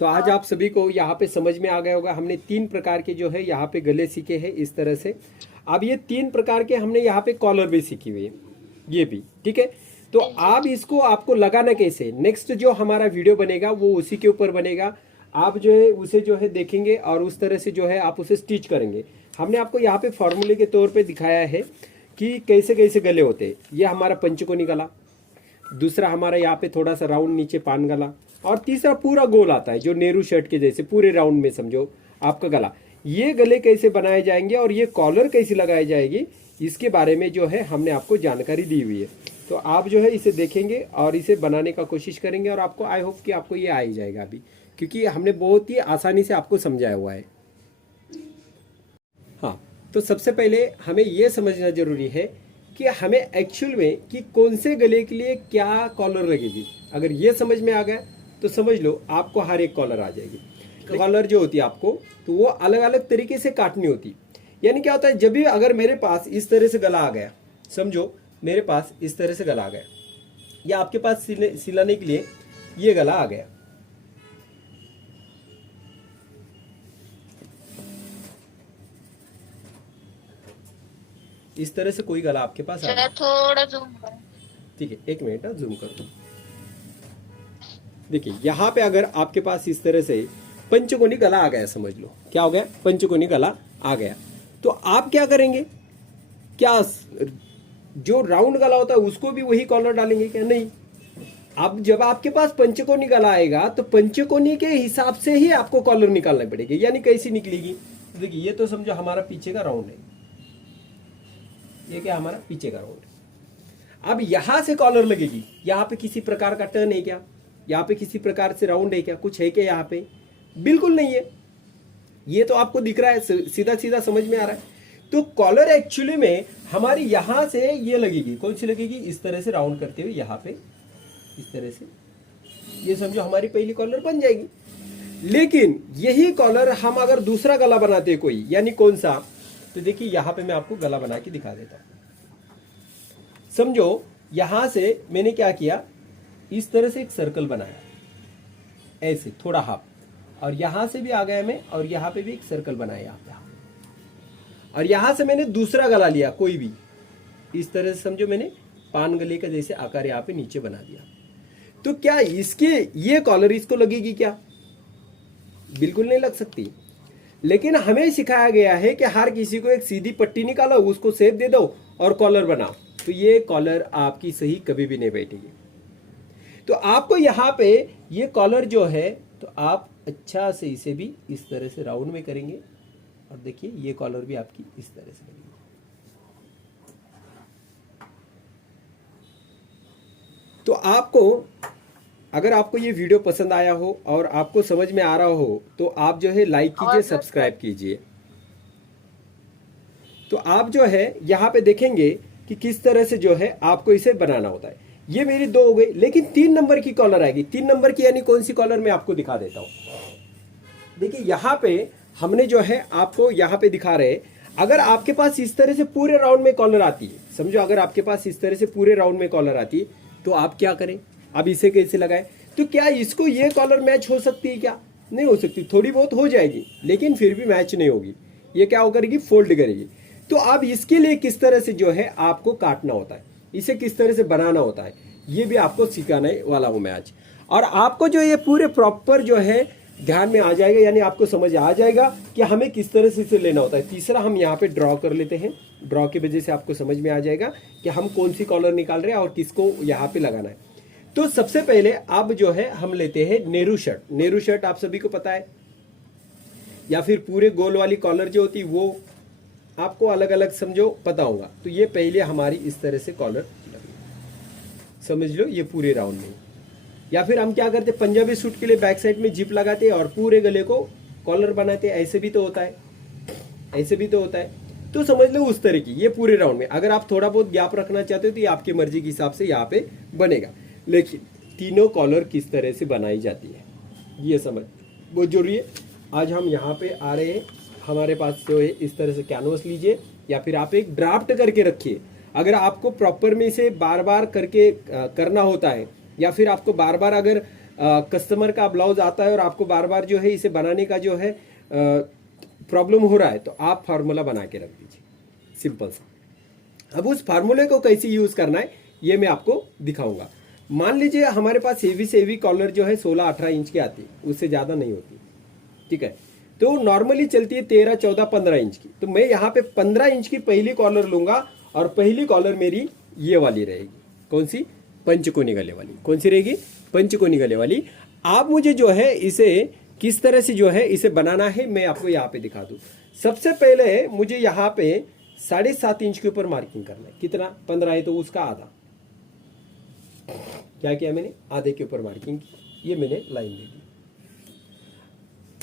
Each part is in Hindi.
तो आज आप सभी को यहाँ पे समझ में आ गया होगा, हमने 3 प्रकार के जो है यहाँ पे गले सीखे हैं इस तरह से। अब ये 3 प्रकार के हमने यहाँ पे कॉलर भी सीखी हुई है, ये भी ठीक है। तो आप इसको आपको लगाना कैसे, नेक्स्ट जो हमारा वीडियो बनेगा वो उसी के ऊपर बनेगा। आप जो है उसे जो है देखेंगे और उस तरह से जो है आप उसे स्टिच करेंगे। हमने आपको यहाँ पे फॉर्मूले के तौर पे दिखाया है कि कैसे कैसे गले होते हैं। ये हमारा पंचकोनी गला, दूसरा हमारा यहाँ पे थोड़ा सा राउंड नीचे पान गला, और तीसरा पूरा गोल आता है जो नेहरू शर्ट के जैसे पूरे राउंड में समझो आपका गला। ये गले कैसे बनाए जाएंगे और ये कॉलर कैसी लगाई जाएगी, इसके बारे में जो है हमने आपको जानकारी दी हुई है। तो आप जो है इसे देखेंगे और इसे बनाने का कोशिश करेंगे, और आपको आई होप कि आपको ये आ ही जाएगा अभी, क्योंकि हमने बहुत ही आसानी से आपको समझाया हुआ है। हाँ, तो सबसे पहले हमें यह समझना जरूरी है कि हमें एक्चुअल में कि कौन से गले के लिए क्या कॉलर लगेगी। अगर ये समझ में आ गया तो समझ लो आपको हर एक कॉलर आ जाएगी। कॉलर जो होती है आपको तो वो अलग अलग तरीके से काटनी होती। यानी क्या होता है, जब भी अगर मेरे पास इस तरह से गला आ गया, समझो मेरे पास इस तरह से गला आ गया, या आपके पास सिलाने के लिए ये गला आ गया, इस तरह से कोई गला आपके पास आ गया, थोड़ा जूम कर। ठीक है, एक मिनट ना, जूम कर दो। देखिए यहाँ पे अगर आपके पास इस तरह से पंचकोनी गला आ गया, समझ लो क्या हो गया, पंचकोनी गला आ गया, तो आप क्या करेंगे, क्या जो राउंड गला होता है उसको भी वही कॉलर डालेंगे क्या? नहीं। अब जब आपके पास पंचकोनी गला आएगा तो पंचकोनी के हिसाब से ही आपको कॉलर निकालना पड़ेगी। यानी कैसी निकलेगी, देखिए ये तो समझो हमारा पीछे का राउंड है, ये क्या हमारा पीछे का राउंड है। अब यहां से कॉलर लगेगी, यहाँ पे किसी प्रकार का टर्न है क्या, यहाँ पे किसी प्रकार से राउंड है क्या, कुछ है क्या यहाँ पे? बिल्कुल नहीं है। ये तो आपको दिख रहा है, सीधा सीधा समझ में आ रहा है। तो कॉलर एक्चुअली में हमारी यहां से ये लगेगी, कौन सी लगेगी, इस तरह से राउंड करते हुए यहाँ पे इस तरह से, ये समझो हमारी पहली कॉलर बन जाएगी। लेकिन यही कॉलर हम अगर दूसरा गला बनाते हैं कोई, यानी कौन सा, तो देखिए यहां पे मैं आपको गला बना के दिखा देता हूं। समझो यहां से मैंने क्या किया, इस तरह से एक सर्कल बनाया ऐसे थोड़ा हाफ, और यहां से भी आ गया मैं, और यहां पे भी एक सर्कल बनाया यहाँ पे, और यहां से मैंने दूसरा गला लिया कोई भी, इस तरह से समझो मैंने पान गले का जैसे आकार यहाँ पे नीचे बना दिया। तो क्या इसके ये कॉलर इसको लगेगी क्या? बिल्कुल नहीं लग सकती। लेकिन हमें सिखाया गया है कि हर किसी को एक सीधी पट्टी निकालो, उसको शेप दे दो और कॉलर बनाओ, तो ये कॉलर आपकी सही कभी भी नहीं बैठेगी। तो आपको यहाँ पे ये कॉलर जो है, तो आप अच्छा से इसे भी इस तरह से राउंड में करेंगे, और देखिए ये कॉलर भी आपकी इस तरह से लगेगी। तो आपको, अगर आपको ये वीडियो पसंद आया हो और आपको समझ में आ रहा हो, तो आप जो है लाइक कीजिए, सब्सक्राइब कीजिए। तो आप जो है यहाँ पे देखेंगे कि किस तरह से जो है आपको इसे बनाना होता है। ये मेरी 2 हो गई, लेकिन 3 नंबर की कॉलर आएगी। 3 नंबर की यानी कौन सी कॉलर, मैं आपको दिखा देता हूं। देखिए यहाँ पे हमने जो है आपको यहाँ पे दिखा रहे, अगर आपके पास इस तरह से पूरे राउंड में कॉलर आती है, समझो अगर आपके पास इस तरह से पूरे राउंड में कॉलर आती है, तो आप क्या करें, अब इसे कैसे लगाए, तो क्या इसको ये कॉलर मैच हो सकती है क्या? नहीं हो सकती। थोड़ी बहुत हो जाएगी, लेकिन फिर भी मैच नहीं होगी। ये क्या करेगी, फोल्ड करेगी। तो अब इसके लिए किस तरह से जो है आपको काटना होता है, इसे किस तरह से बनाना होता है, ये भी आपको सिखाने वाला हूं मैं आज। और आपको जो ये पूरे प्रॉपर जो है ध्यान में आ जाएगा, यानी आपको समझ आ जाएगा कि हमें किस तरह से इसे लेना होता है। तीसरा हम यहाँ पे ड्रॉ कर लेते हैं, ड्रॉ की वजह से आपको समझ में आ जाएगा कि हम कौन सी कॉलर निकाल रहे हैं और किसको यहाँ पे लगाना है। तो सबसे पहले अब जो है हम लेते हैं नेहरू शर्ट। नेहरू शर्ट आप सभी को पता है, या फिर पूरे गोल वाली कॉलर जो होती है वो आपको अलग अलग समझो पता होगा। तो ये पहले हमारी इस तरह से कॉलर समझ लो, ये पूरे राउंड में। या फिर हम क्या करते, पंजाबी सूट के लिए बैक साइड में जिप लगाते और पूरे गले को कॉलर बनाते, ऐसे भी तो होता है, ऐसे भी तो होता है। तो समझ लो उस तरह की, ये पूरे राउंड में। अगर आप थोड़ा बहुत गैप रखना चाहते हो तो ये आपकी मर्जी के हिसाब से यहाँ पे बनेगा। लेकिन तीनों कॉलर किस तरह से बनाई जाती है ये समझ बहुत जरूरी है। आज हम यहाँ पे आ रहे हैं, हमारे पास जो है इस तरह से कैनवस लीजिए, या फिर आप एक ड्राफ्ट करके रखिए। अगर आपको प्रॉपर में इसे बार बार करके करना होता है, या फिर आपको बार बार अगर कस्टमर का ब्लाउज आता है और आपको बार बार जो है इसे बनाने का जो है प्रॉब्लम हो रहा है, तो आप फार्मूला बना के रख दीजिए, सिंपल सा। अब उस फार्मूले को कैसे यूज करना है ये मैं आपको दिखाऊंगा। मान लीजिए हमारे पास हेवी से हेवी कॉलर जो है 16-18 इंच की आती है, उससे ज्यादा नहीं होती, ठीक है। तो नॉर्मली चलती है 13, 14, 15 इंच की। तो मैं यहाँ पे 15 इंच की पहली कॉलर लूंगा और पहली कॉलर मेरी ये वाली रहेगी। कौन सी? पंचकोनी गले वाली। कौन सी रहेगी? पंचकोनी गले वाली। आप मुझे जो है इसे किस तरह से जो है इसे बनाना है मैं आपको यहाँ पे दिखा दूं। सबसे पहले मुझे यहाँ पे 7.5 इंच के ऊपर मार्किंग करना है। कितना? 15 है तो उसका आधा। क्या किया मैंने? आधे के ऊपर मार्किंग की, ये मैंने लाइन दे दी।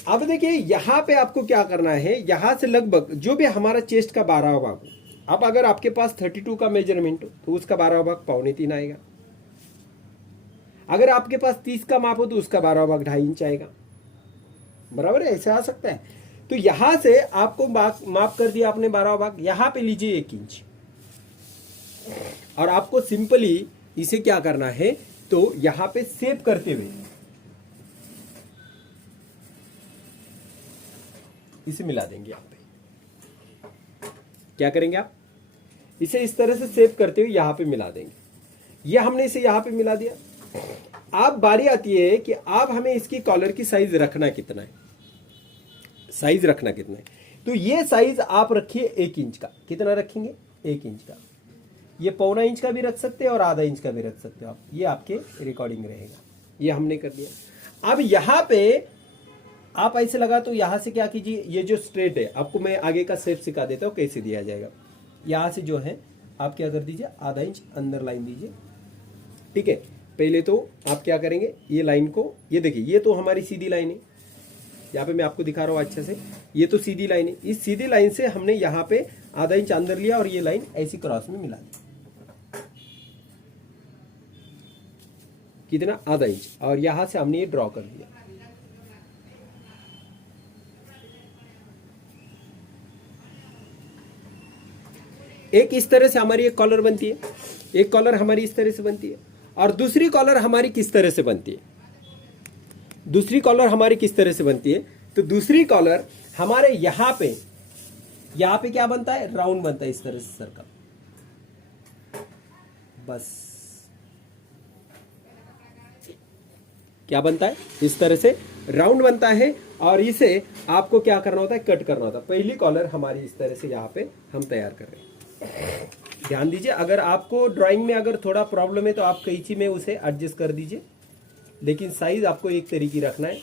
अब देखिए यहां पे आपको क्या करना है, यहां से लगभग जो भी हमारा चेस्ट का 12वां भाग हो, अब अगर आपके पास 32 का मेजरमेंट हो तो उसका 12वां भाग 2.25 आएगा। अगर आपके पास 30 का माप हो तो उसका 12वां भाग 2.5 इंच आएगा। बराबर है, ऐसे आ सकता है। तो यहां से आपको माप कर दिया आपने 12वां भाग, यहां पे लीजिए 1 इंच और आपको सिंपली इसे क्या करना है, तो यहां पे सेव करते हुए इसे मिला देंगे। यहां पे क्या करेंगे आप? इसे इस तरह से सेव करते हुए यहां पे मिला देंगे। ये हमने इसे यहां पे मिला दिया। अब बारी आती है कि अब हमें इसकी कॉलर की साइज रखना कितना है, साइज रखना कितना है। तो ये साइज आप रखिए 1 इंच का। कितना रखेंगे? 1 इंच का। ये 1.25 इंच का भी रख सकते हैं और आधा इंच का भी रख सकते हो आप, ये आपके रिकॉर्डिंग रहेगा। ये हमने कर दिया। अब यहां पे आप ऐसे लगा तो यहां से क्या कीजिए, ये जो स्ट्रेट है, आपको मैं आगे का शेप सिखा देता हूं कैसे दिया जाएगा। यहां से जो है आप क्या कर दीजिए, आधा इंच अंदर लाइन दीजिए, ठीक है। पहले तो आप क्या करेंगे, ये लाइन को, ये देखिए ये तो हमारी सीधी लाइन है, यहाँ पे मैं आपको दिखा रहा हूं अच्छे से, ये तो सीधी लाइन है। इस सीधी लाइन से हमने यहाँ पे आधा इंच अंदर लिया और ये लाइन ऐसी क्रॉस में मिला दी। कितना? आधा इंच। और यहां से हमने ये ड्रॉ कर दिया। एक इस तरह से हमारी एक कॉलर बनती है, एक कॉलर हमारी इस तरह से बनती है, और दूसरी कॉलर हमारी किस तरह से बनती है? दूसरी कॉलर हमारी किस तरह से बनती है? तो दूसरी कॉलर हमारे यहां पे क्या बनता है? राउंड बनता है, इस तरह से सर्कल। बस क्या बनता है? इस तरह से राउंड बनता है। और इसे आपको क्या करना होता है? कट करना होता है। पहली कॉलर हमारी इस तरह से यहाँ पे हम तैयार कर रहे हैं। ध्यान दीजिए, अगर आपको ड्राइंग में अगर थोड़ा प्रॉब्लम है तो आप कैंची में उसे एडजस्ट कर दीजिए, लेकिन साइज आपको एक तरीके रखना है।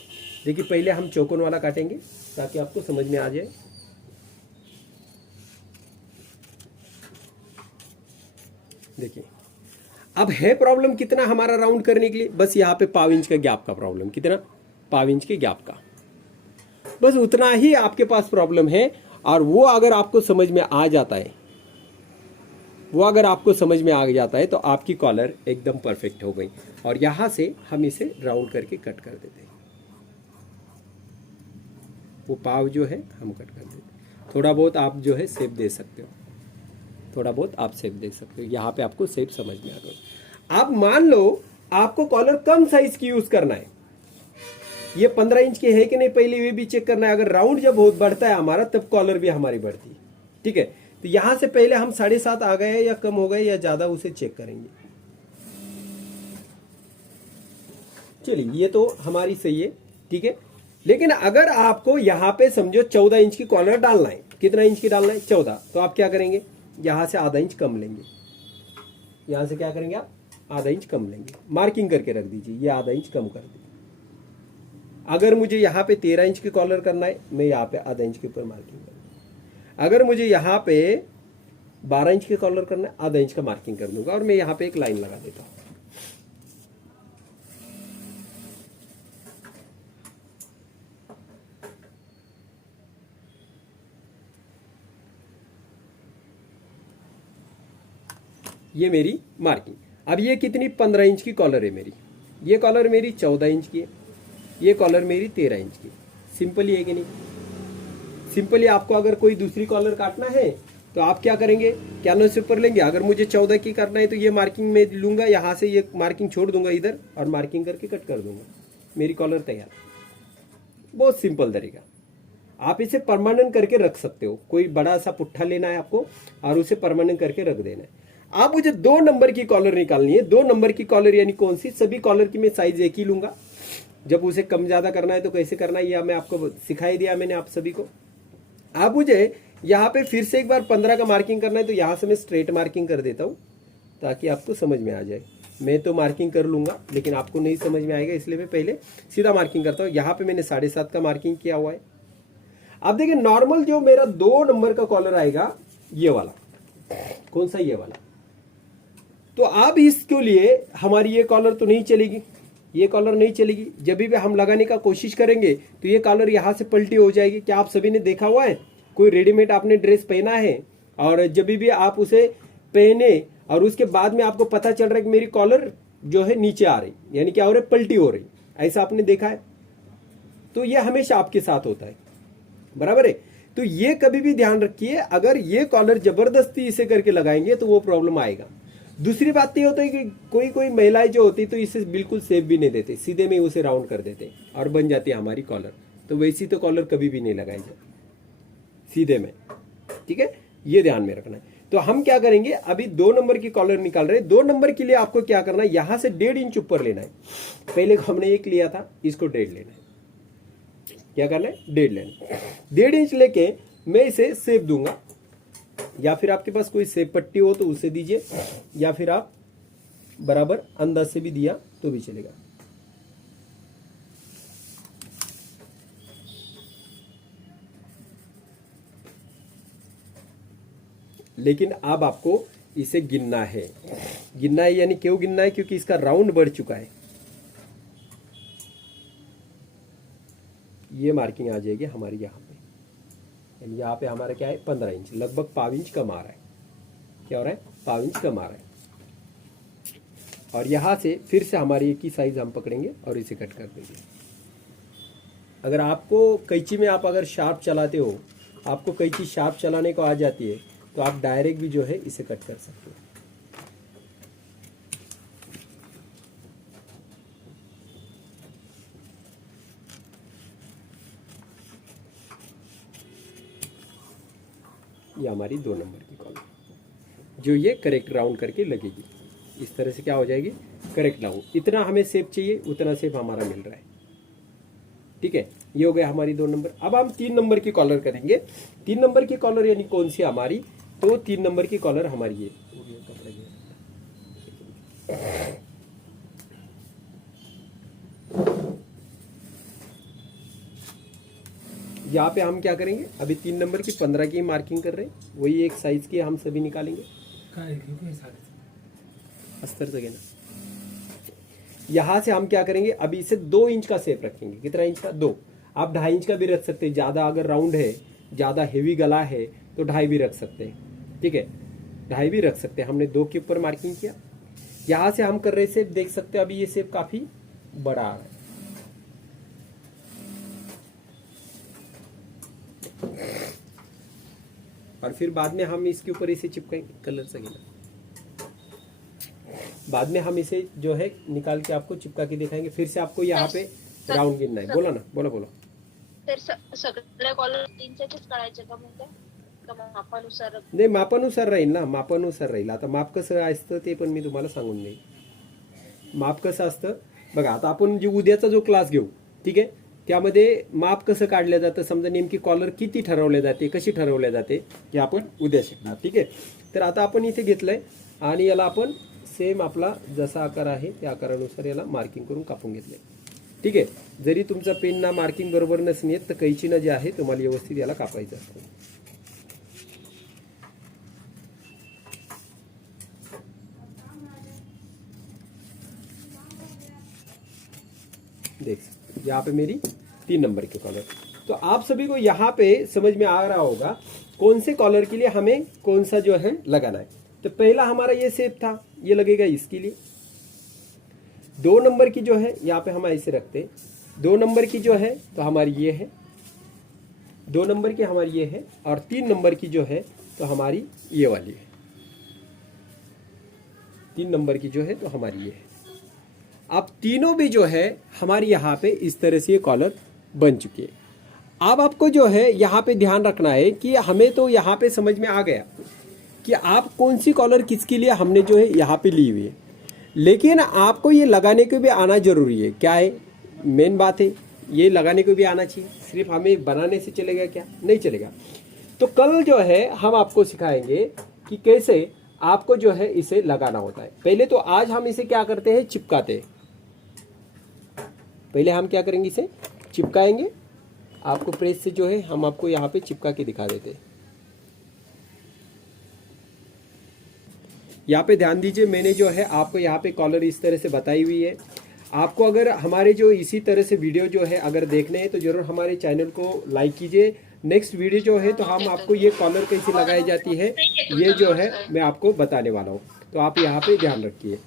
देखिए पहले हम चौकोन वाला काटेंगे ताकि आपको समझ में आ जाए। देखिए अब है प्रॉब्लम कितना हमारा राउंड करने के लिए? बस यहाँ पे 1/4 इंच का गैप का प्रॉब्लम। कितना? 1/4 इंच के गैप का, बस उतना ही आपके पास प्रॉब्लम है। और वो अगर आपको समझ में आ जाता है, तो आपकी कॉलर एकदम परफेक्ट हो गई। और यहां से हम इसे राउंड करके कट कर देते हैं। वो पाव जो है हम कट कर देते हैं। थोड़ा बहुत आप जो है शेप दे सकते हो, यहाँ पे आपको शेप समझ में आ गया। आप मान लो आपको कॉलर कम साइज की यूज करना है, ये 15 इंच की है कि नहीं पहले ये भी चेक करना है। अगर राउंड जब बहुत बढ़ता है हमारा तब कॉलर भी हमारी बढ़ती है, ठीक है। तो यहां से पहले हम 7.5 आ गए या कम हो गए या ज्यादा, उसे चेक करेंगे। चलिए ये तो हमारी सही है, ठीक है। लेकिन अगर आपको यहाँ पे समझो 14 इंच की कॉलर डालना है, कितना इंच की डालना है? 14। तो आप क्या करेंगे, यहां से आधा इंच कम लेंगे। यहां से क्या करेंगे आप? आधा इंच कम लेंगे, मार्किंग करके रख दीजिए, ये आधा इंच कम कर दीजिए। अगर मुझे यहाँ पे 13 इंच की कॉलर करना है, मैं यहाँ पे आधा इंच के ऊपर मार्किंग करूंगा। अगर मुझे यहाँ पे 12 इंच की कॉलर करना है, आधा इंच का मार्किंग कर दूंगा और मैं यहाँ पे एक लाइन लगा देता हूँ। ये मेरी मार्किंग। अब ये कितनी? 15 इंच की कॉलर है मेरी। ये कॉलर मेरी 14 इंच की है, ये कॉलर मेरी 13 इंच की। सिंपली है कि नहीं? सिंपली आपको अगर कोई दूसरी कॉलर काटना है तो आप क्या करेंगे, कैनवस पेपर लेंगे। अगर मुझे 14 की करना है तो ये मार्किंग में लूंगा, यहाँ से ये मार्किंग छोड़ दूंगा इधर और मार्किंग करके कट कर दूंगा। मेरी कॉलर तैयार। बहुत सिंपल तरीका, आप इसे परमानेंट करके रख सकते हो। कोई बड़ा सा पुट्ठा लेना है आपको और उसे परमानेंट करके रख देना है। आप मुझे 2 नंबर की कॉलर निकालनी है। 2 नंबर की कॉलर यानी कौन सी? सभी कॉलर की मैं साइज एक ही लूंगा। जब उसे कम ज्यादा करना है तो कैसे करना है, यह मैं आपको सिखाई दिया मैंने आप सभी को। आप मुझे यहाँ पे फिर से एक बार 15 का मार्किंग करना है, तो यहाँ से मैं स्ट्रेट मार्किंग कर देता हूँ ताकि आपको समझ में आ जाए। मैं तो मार्किंग कर लूंगा लेकिन आपको नहीं समझ में आएगा, इसलिए मैं पहले सीधा मार्किंग करता हूँ। यहाँ पे मैंने 7.5 का मार्किंग किया हुआ है। अब देखिए नॉर्मल जो मेरा 2 नंबर का कॉलर आएगा, ये वाला। कौन सा? ये वाला। तो अब इसके लिए हमारी ये कॉलर तो नहीं चलेगी, ये कॉलर नहीं चलेगी। जब भी हम लगाने का कोशिश करेंगे तो ये कॉलर यहाँ से पलटी हो जाएगी। क्या आप सभी ने देखा हुआ है? कोई रेडीमेड आपने ड्रेस पहना है और जब भी आप उसे पहने और उसके बाद में आपको पता चल रहा है कि मेरी कॉलर जो है नीचे आ रही, यानी क्या हो रहा है? पलटी हो रही। ऐसा आपने देखा है? तो ये हमेशा आपके साथ होता है, बराबर है। तो ये कभी भी ध्यान रखिए, अगर ये कॉलर जबरदस्ती इसे करके लगाएंगे तो वो प्रॉब्लम आएगा। दूसरी बात ये होता है कि कोई कोई महिलाएं जो होती तो इसे बिल्कुल सेफ भी नहीं देते, सीधे में उसे राउंड कर देते और बन जाती है हमारी कॉलर। तो वैसी तो कॉलर कभी भी नहीं लगाई जाए सीधे में, ठीक है, ये ध्यान में रखना है। तो हम क्या करेंगे, अभी 2 नंबर की कॉलर निकाल रहे हैं। 2 नंबर के लिए आपको क्या करना है, यहां से 1.5 इंच ऊपर लेना है। पहले हमने 1 लिया था, इसको 1.5 लेना है। क्या करना है? 1.5 लेना है। 1.5 इंच लेके मैं इसे सेप दूंगा, या फिर आपके पास कोई सेप पट्टी हो तो उसे दीजिए, या फिर आप बराबर अंदाज से भी दिया तो भी चलेगा। लेकिन अब आपको इसे गिनना है। गिनना है यानी क्यों गिनना है? क्योंकि इसका राउंड बढ़ चुका है। ये मार्किंग आ जाएगी हमारी यहाँ पे, यानी यहाँ पे हमारा क्या है? 15 इंच, लगभग 1.5 इंच कम आ रहा है। क्या हो रहा है? 1.5 इंच कम आ रहा है। और यहाँ से फिर से हमारी एक ही साइज हम पकड़ेंगे और इसे कट कर देंगे। अगर आपको कैंची में आप अगर शार्प चलाते हो, आपको कैंची शार्प चलाने को आ जाती है, तो आप डायरेक्ट भी जो है इसे कट कर सकते हो। ये हमारी 2 नंबर की कॉलम जो ये करेक्ट राउंड करके लगेगी। इस तरह से क्या हो जाएगी? Correct round. इतना हमें शेप चाहिए, उतना शेप हमारा मिल रहा है, ठीक है। ये हो गया हमारी 2 नंबर। अब हम 3 नंबर की कॉलर करेंगे। 3 नंबर की कॉलर यानी कौन सी हमारी? तो 3 नंबर की कॉलर हमारी ये यहाँ पे हम क्या करेंगे, अभी 3 नंबर की 15 की मार्किंग कर रहे हैं, वही एक साइज की हम सभी निकालेंगे। अस्तर से ना, यहां से हम क्या करेंगे, अभी इसे 2 इंच का शेप रखेंगे। कितना इंच का? 2। आप 2.5 इंच का भी रख सकते हैं। ज्यादा अगर राउंड है, ज्यादा हेवी गला है तो 2.5 भी रख सकते हैं, ठीक है, 2.5 भी रख सकते हैं। हमने 2 के ऊपर मार्किंग किया। यहां से हम कर रहे शेप, देख सकते हैं अभी ये शेप काफी बड़ा आ रहा है। और फिर बाद में हम इसके ऊपर इसे चिपकाएंगे कलर से गिना। बाद में हम इसे जो है निकाल के आपको चिपका के दिखाएंगे। फिर से आपको यहाँ पे राउंड गिनना है। बोला ना, बोलो तर सगळ्या कॉलर 3च्याच काढायचे का म्हणते? का मापानुसार? नाही, मापानुसार राहील ना, मापानुसार राहील। आता माप कसं असतं ते पण मी तुम्हाला सांगून देईन। माप कसं असतं बघा, आता आपण जे उद्याचा जो क्लास घेऊ, ठीक आहे, त्यामध्ये माप कसं काढलं जातं, समजा नेमकी कॉलर किती ठरवले जाते, कशी ठरवले जाते, हे आपण उद्या शिकणार, ठीक आहे। तर आता आपण इथे घेतलंय आणि याला आपण सेम आपला जसा आकार आहे त्या आकारानुसार याला मार्किंग करून कापून घेतलंय, ठीक आहे। जरी तुमचा पेनना मार्किंग बरोबर नसणे तर कैचीनं जे आहे तुम्हाला व्यवस्थित याला कापायचं असतं। देख सकते यहाँ पे मेरी 3 नंबर की कॉलर। तो आप सभी को यहाँ पे समझ में आ रहा होगा कौन से कॉलर के लिए हमें कौन सा जो है लगाना है। तो पहला हमारा ये शेप था, ये लगेगा इसके लिए। 2 नंबर की जो है यहाँ पे हम ऐसे रखते हैं। 2 नंबर की जो है तो हमारी ये है, 2 नंबर की हमारी ये है, और 3 नंबर की जो है तो हमारी ये वाली है। 3 नंबर की जो है तो हमारी ये है। अब तीनों भी जो है हमारी यहाँ पे इस तरह से ये कॉलर बन चुकी है। अब आपको जो है यहाँ पे ध्यान रखना है कि हमें तो यहाँ पे समझ में आ गया कि आप कौन सी कॉलर किसके लिए हमने जो है यहाँ पे ली हुई है, लेकिन आपको ये लगाने को भी आना जरूरी है। क्या है मेन बात है, ये लगाने को भी आना चाहिए। सिर्फ हमें बनाने से चलेगा क्या? नहीं चलेगा। तो कल जो है हम आपको सिखाएंगे कि कैसे आपको जो है इसे लगाना होता है। पहले तो आज हम इसे क्या करते हैं, चिपकाते हैं। पहले हम क्या करेंगे, इसे चिपकाएंगे। आपको प्रेस से जो है हम आपको यहाँ पे चिपका के दिखा देते हैं। यहाँ पे ध्यान दीजिए, मैंने जो है आपको यहाँ पे कॉलर इस तरह से बताई हुई है। आपको अगर हमारे जो इसी तरह से वीडियो जो है अगर देखने हैं तो जरूर हमारे चैनल को लाइक कीजिए। नेक्स्ट वीडियो जो है तो हम आपको ये कॉलर कैसे लगाई जाती है ये जो है मैं आपको बताने वाला हूँ, तो आप यहाँ पे ध्यान रखिए।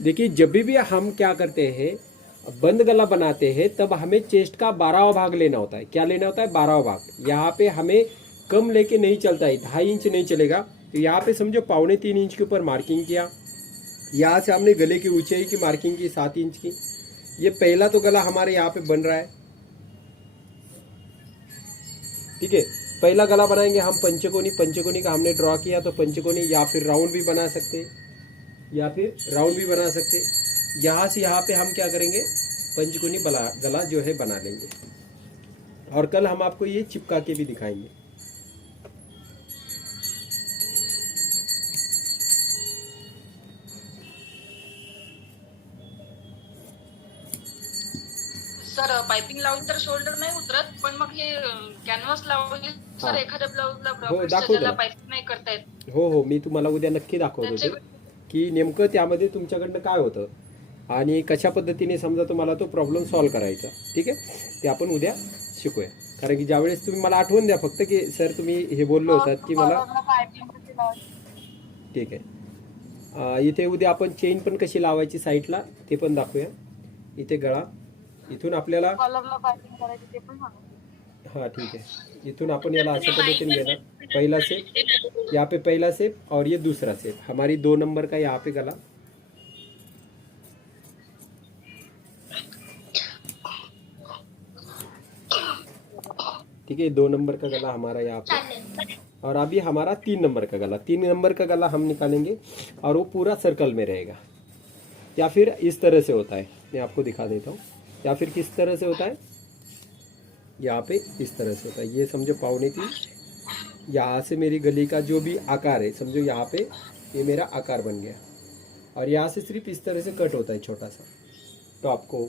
देखिए, जब भी हम क्या करते हैं, बंद गला बनाते हैं, तब हमें चेस्ट का 12वां भाग लेना होता है। क्या लेना होता है? 12वां भाग। यहाँ पे हमें कम लेके नहीं चलता है, 2.5 इंच नहीं चलेगा। तो यहाँ पे समझो 2.25 इंच के ऊपर मार्किंग किया। यहाँ से हमने गले की ऊंचाई की मार्किंग की 7 इंच की। ये पहला तो गला हमारे यहाँ पे बन रहा है, ठीक है। पहला गला बनाएंगे हम पंचकोनी। पंचकोनी का हमने ड्रॉ किया, तो पंचकोनी या फिर राउंड भी बना सकते, या फिर राउंड भी बना सकते। यहाँ से यहाँ पे हम क्या करेंगे, पंचकोनी गला जो है बना लेंगे। और कल हम आपको ये चिपका के भी दिखाएंगे। सर पाइपिंग लावली तर शोल्डर नाही उतरत, पण मग हे कॅनव्हास लावली सर हा. एखाद्या ब्लाऊजला हो, दाखवतो त्याला ना. पाइपिंग नाही करता येत. हो हो, मी तुम्हाला उद्या नक्की दाखवतो ते की नेमकं त्यामध्ये तुमच्याकडनं काय होतं आणि कशा पद्धतीने समजा तुम्हाला तो प्रॉब्लेम सॉल्व्ह करायचा, ठीक आहे। ते आपण उद्या शिकूया। कारण की ज्यावेळेस तुम्ही मला आठवण द्या फक्त की सर तुम्ही हे बोललो होतात की मला, ठीक आहे। इथे उद्या आपण चेन पण कशी लावायची साईडला ते पण दाखवूया। इथे गळा, इथून आपल्याला कॉलरला पाइपिंग करायची ते पण सांगा. हाँ ठीक है। इथून अपन याला अशा पद्धतीने घेणार, पहला सेप यहाँ पे, पहला सेप और ये दूसरा सेप, हमारी 2 नंबर का यहाँ पे गला, ठीक है। 2 नंबर का गला हमारा यहाँ पे, और अभी हमारा 3 नंबर का गला। 3 नंबर का गला हम निकालेंगे और वो पूरा सर्कल में रहेगा। या फिर इस तरह से होता है, मैं आपको दिखा देता हूँ। या फिर किस तरह से होता है, यहाँ पे इस तरह से होता है। ये समझो 2.25, यहाँ से मेरी गली का जो भी आकार है समझो यहाँ पे ये मेरा आकार बन गया, और यहाँ से सिर्फ इस तरह से कट होता है छोटा सा। तो आपको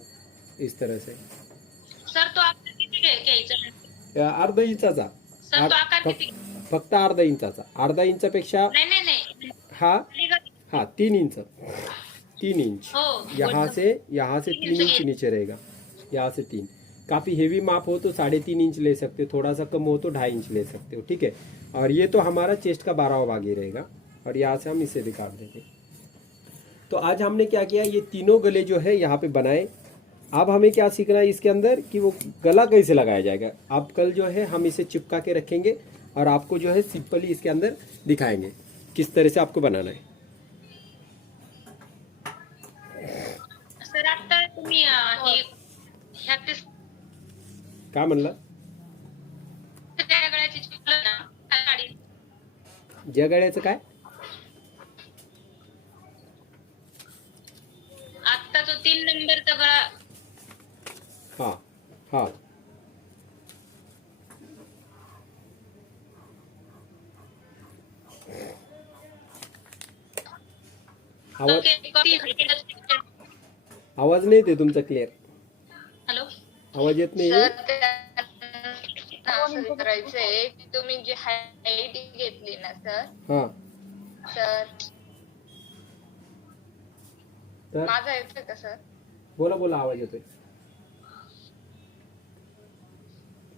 इस तरह से सर तो आकार किती घ्यायचा? अर्धा इंचाचा, सर तो आकार किती? फक्त अर्धा इंचाचा। अर्धा इंचापेक्षा नाही नाही नाही हा हाँ 3 इंच, 3 इंच हो, यहाँ से 3 इंच नीचे रहेगा। यहाँ से 3, काफ़ी हेवी माप हो तो 3.5 इंच ले सकते हो, थोड़ा सा कम हो तो 2.5 इंच ले सकते हो, ठीक है। और ये तो हमारा चेस्ट का 12वां भाग ही रहेगा, और यहाँ से हम इसे दिखा देंगे। तो आज हमने क्या किया, ये तीनों गले जो है यहाँ पे बनाए। अब हमें क्या सीखना है इसके अंदर कि वो गला कैसे लगाया जाएगा। अब कल जो है हम इसे चिपका के रखेंगे और आपको जो है सिंपली इसके अंदर दिखाएंगे किस तरह से आपको बनाना है। सर आता तुम्ही हे ह्या काय म्हणला? तिसऱ्या गळ्याची चिपलं ना साडी, ज्या गळ्याचं काय? आता जो 3 नंबरचा गळा हाँ हाँ, आवाज आवाज नाही येते तुमचा क्लिअर, हॅलो आवाज येत नाही। सर त्यांना असं विचारायचंय की तुम्ही जी हाईट घेतली ना सर, हाँ सर तर माझा येतोय का सर? बोला बोला, आवाज येतोय।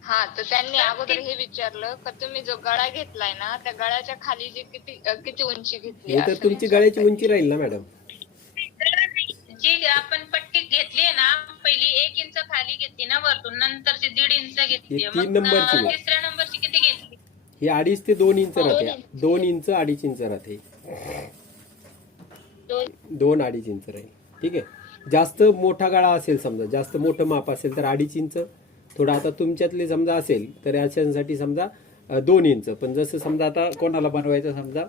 हा, तर त्यांनी अगोदर हे विचारलं का तुम्ही जो गळा घेतलाय ना त्या गळ्याच्या खाली जी किती उंची घेतली हे तर असं तुमची विचारलं. गळ्याची उंची राहील ना मॅडम। जी आपण पट्टी घेतली आहे ना, पहिली 1 इंच खाली घेतली ना वरतून, नंतरची 1.5 इंच घेतली. ही 3 नंबरची आहे. तिसऱ्या नंबरची किती घेतली? ही 2.5 ते 2 इंच राहते, 2 इंच 2.5 इंच राहते। 2-2.5 इंच राहील. ठीक आहे. जास्त मोठा गळा असेल, समजा जास्त मोठं माप असेल तर 2.5 इंच. थोडा आता तुमच्यातले समजा असेल तर याच्यासाठी समजा 2 इंच. पण जसं समजा आता कोणाला बनवायचं, समजा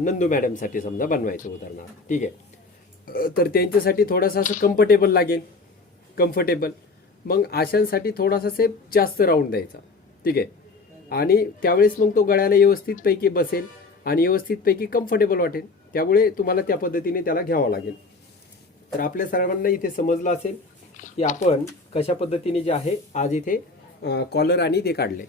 नंदू मॅडमसाठी समजा बनवायचं उदाहरणार्थ. ठीक आहे. तर त्यांच्यासाठी थोडासा असं कम्फर्टेबल लागेल, कम्फर्टेबल. मग अशांसाठी थोडासा सेप जास्त राऊंड द्यायचा. ठीक आहे. आणि त्यावेळेस मग तो गळ्याला व्यवस्थितपैकी बसेल आणि व्यवस्थितपैकी कम्फर्टेबल वाटेल. त्यामुळे तुम्हाला त्या पद्धतीने त्याला घ्यावं लागेल. तर आपल्या सर्वांना इथे समजलं असेल की आपण कशा पद्धतीने जे आहे आज इथे कॉलर आणि ते काढले.